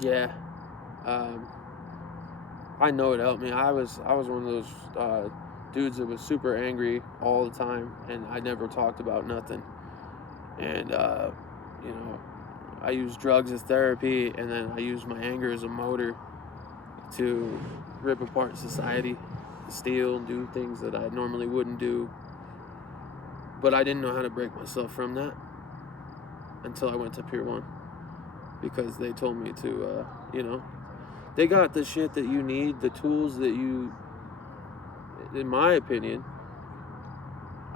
Yeah. Um, I know it helped me. I was one of those dudes that was super angry all the time, and I never talked about nothing. And you know, I used drugs as therapy, and then I used my anger as a motor to rip apart society, steal, and do things that I normally wouldn't do. But I didn't know how to break myself from that until I went to Pier 1, because they told me to, they got the shit that you need, the tools that you, in my opinion,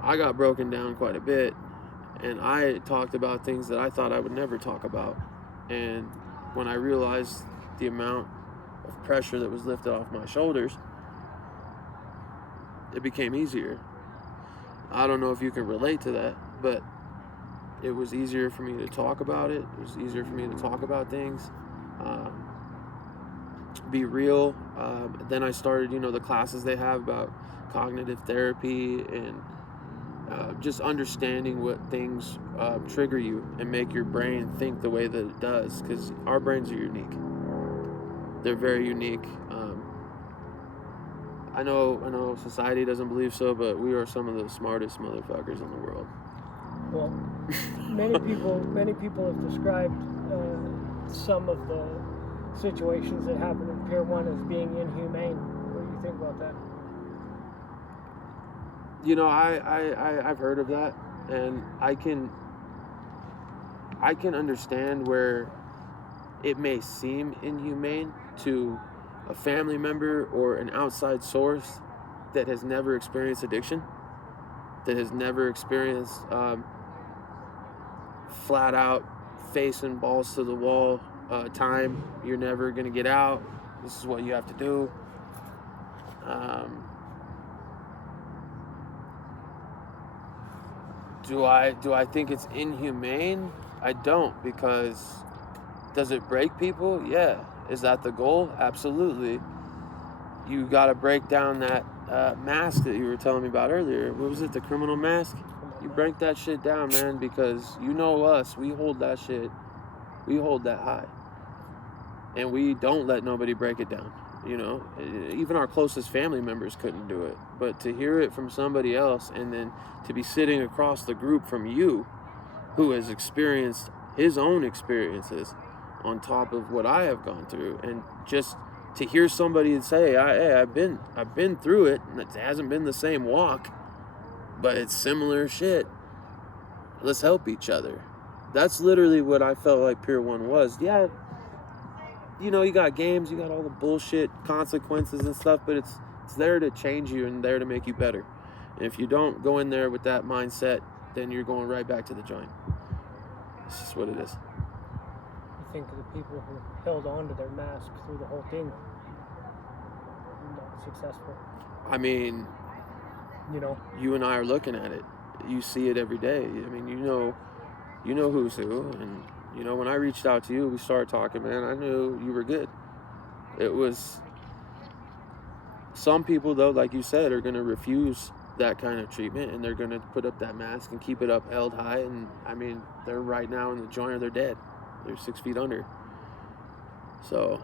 I got broken down quite a bit, and I talked about things that I thought I would never talk about. And when I realized the amount of pressure that was lifted off my shoulders, it became easier. I don't know if you can relate to that, but it was easier for me to talk about it. It was easier for me to talk about things, be real. Then I started, the classes they have about cognitive therapy and just understanding what things trigger you and make your brain think the way that it does, because our brains are unique. They're very unique. I know society doesn't believe so, but we are some of the smartest motherfuckers in the world. Well, many people have described some of the situations that happen in Pier 1 as being inhumane. What do you think about that? I've heard of that, and I can understand where it may seem inhumane to a family member or an outside source that has never experienced addiction, that has never experienced flat out face and balls to the wall time. You're never gonna get out. This is what you have to do. Do I think it's inhumane? I don't, because does it break people? Yeah. Is that the goal? Absolutely. You got to break down that mask that you were telling me about earlier. What was it? The criminal mask? You break that shit down, man, because you know us. We hold that shit. We hold that high. And we don't let nobody break it down. Even our closest family members couldn't do it. But to hear it from somebody else, and then to be sitting across the group from you, who has experienced his own experiences on top of what I have gone through, and just to hear somebody say, "Hey, I've been through it, and it hasn't been the same walk, but it's similar shit. Let's help each other." That's literally what I felt like Pier 1 was. Yeah, you got games, you got all the bullshit consequences and stuff, but it's there to change you and there to make you better. And if you don't go in there with that mindset, then you're going right back to the joint. It's just what it is. I think the people who held on to their mask through the whole thing not successful. I mean, you and I are looking at it. You see it every day. I mean, you know who's who. And when I reached out to you, we started talking, man, I knew you were good. It was, some people though, like you said, are going to refuse that kind of treatment, and they're going to put up that mask and keep it up held high. And I mean, they're right now in the joint, or they're dead. They're 6 feet under. So,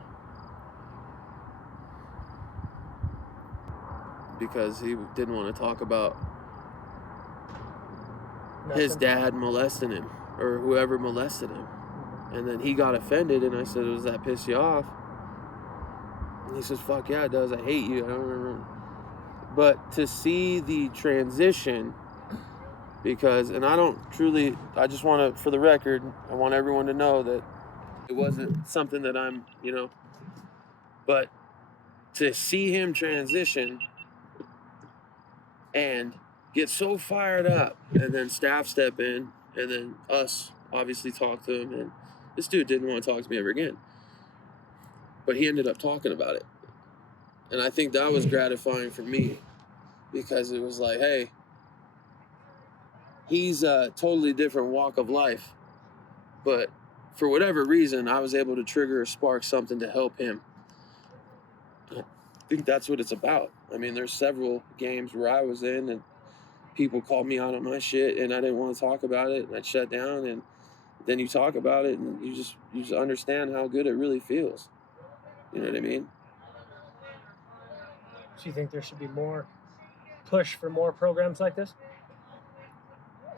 because he didn't want to talk about his dad molesting him, or whoever molested him. And then he got offended, and I said, "Does that piss you off?" And he says, "Fuck yeah, it does. I hate you." I don't remember. But to see the transition, because, and I just want to, for the record, I want everyone to know that it wasn't something that I'm, but to see him transition and get so fired up, and then staff step in, and then us obviously talk to him, and this dude didn't want to talk to me ever again, but he ended up talking about it. And I think that was gratifying for me, because it was like, hey, he's a totally different walk of life, but for whatever reason, I was able to trigger or spark something to help him. I think that's what it's about. I mean, there's several games where I was in, and people called me out on my shit, and I didn't want to talk about it, and I'd shut down, and Then you talk about it, and you just understand how good it really feels. You know what I mean? Do you think there should be more push for more programs like this?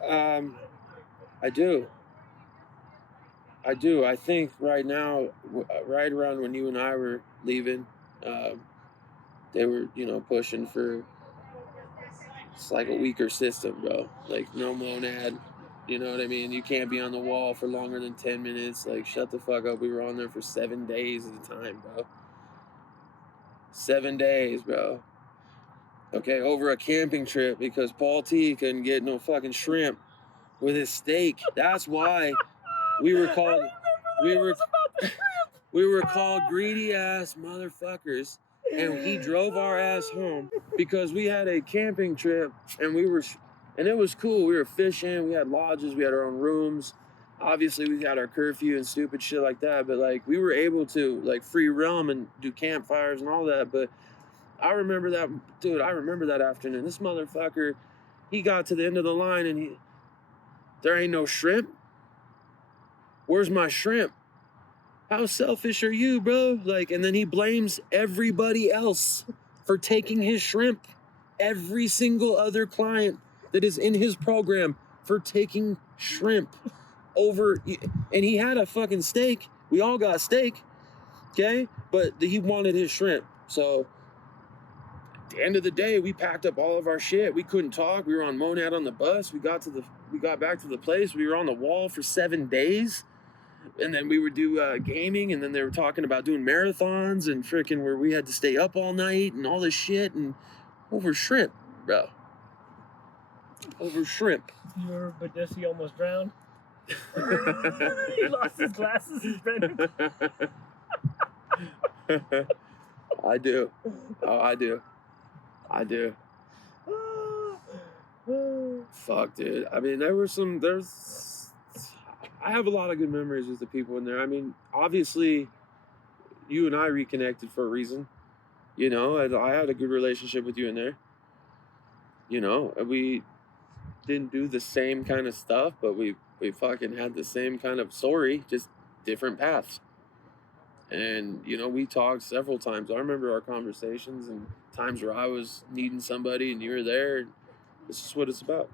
I do. I think right now, right around when you and I were leaving, they were, pushing for, it's like a weaker system, bro. Like no monad. You know what I mean? You can't be on the wall for longer than 10 minutes. Like, shut the fuck up. We were on there for 7 days at a time, bro. 7 days, bro. Okay, over a camping trip because Paul T couldn't get no fucking shrimp with his steak. That's why we were called we were called greedy ass motherfuckers, and he drove our ass home because we had a camping trip and and it was cool. We were fishing, we had lodges, we had our own rooms. Obviously we had our curfew and stupid shit like that, but like we were able to like free roam and do campfires and all that. But I remember that afternoon. This motherfucker, he got to the end of the line and there ain't no shrimp. Where's my shrimp? How selfish are you, bro? Like, and then he blames everybody else for taking his shrimp. Every single other client that is in his program for taking shrimp over, and he had a fucking steak. We all got steak, okay? But he wanted his shrimp. So at the end of the day, we packed up all of our shit. We couldn't talk. We were on Monad on the bus. We got back to the place. We were on the wall for 7 days. And then we would do gaming, and then they were talking about doing marathons and freaking where we had to stay up all night and all this shit and over shrimp, bro. Over shrimp. Your Badissi almost drowned. He lost his glasses. His friend. I do. Oh, I do. Fuck, dude. I mean, I have a lot of good memories with the people in there. I mean, obviously, you and I reconnected for a reason. I had a good relationship with you in there. We didn't do the same kind of stuff, but we fucking had the same kind of story, just different paths. And, we talked several times. I remember our conversations and times where I was needing somebody and you were there. This is what it's about.